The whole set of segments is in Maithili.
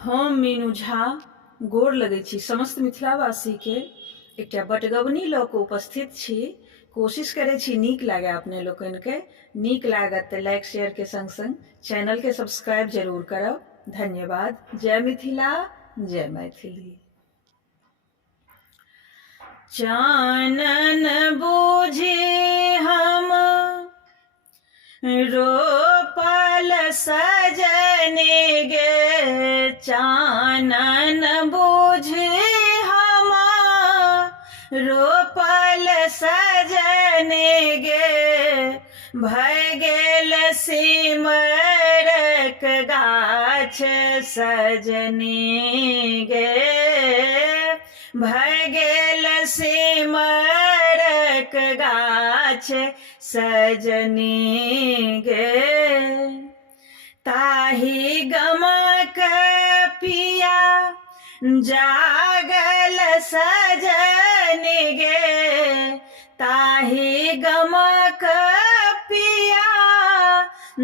हम मीनू झा गोर लगै छी समस्त मिथिलावासी के एकटा बटगबनी लऽ कऽ उपस्थित छी। कोशिश करै छी नीक लागे अपने लोकन के। नीक लागत तऽ लाइक शेयर के संग संग चैनल के सब्सक्राइब जरूर करब। धन्यवाद। जय मिथिला, जय मैथिली। चानन बूझी हम रोपल सजने गे, चानन बूझी हम रोपल सजने गे, भय गेल सिमरक गाछ सजनी गे, भय गेल सिमरक गाछ सजनी गे। ताहि गमक पिया जागल सजनी गे, ताहि गमक पिया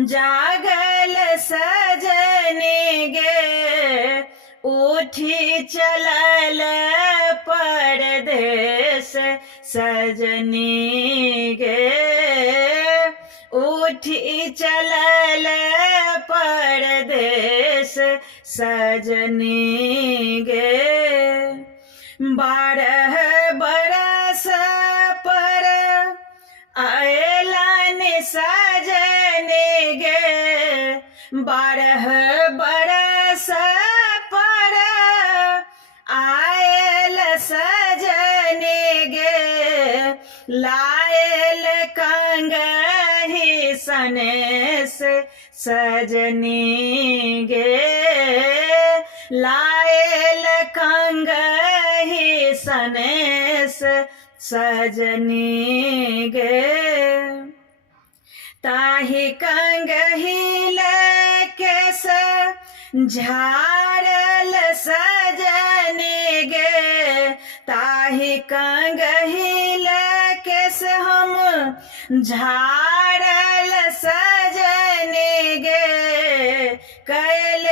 जागल सजनी गे, उठी चलल परदेस सजनी गे, उठी चलल परदेस सजनी गे। 12 बरस पर अयलन सजनी गे, 12 बरस पर आयल सजनी गे, लायल कंगहि सनेस सजनी गे, लायल कंगहि सनेस सजनी गे। ताहि कंगहि केस झाड़ल सजनी गे, ताहि कंगहि केस हम झाड़ल सजनी गे, कैल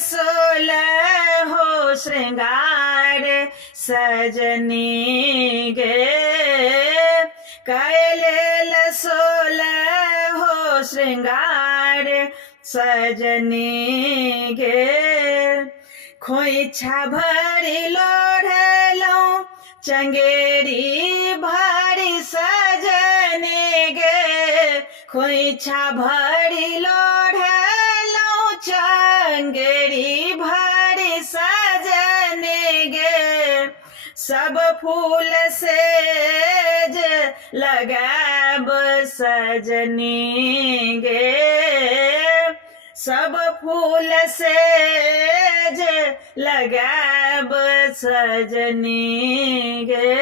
16 श्रृंगार सजनी गे, कैल 16 श्रृंगार सजनी गे। खोइछा भरि लोढ़लहुँ चंगेरी भरि सजनी गे, खोइछा भरि लोढ़लहुँ चंगेरी भरि सजनी गे, सब फूल सेज लगाब सजनी गे, सब फूल सेज लगाब सजनी गे।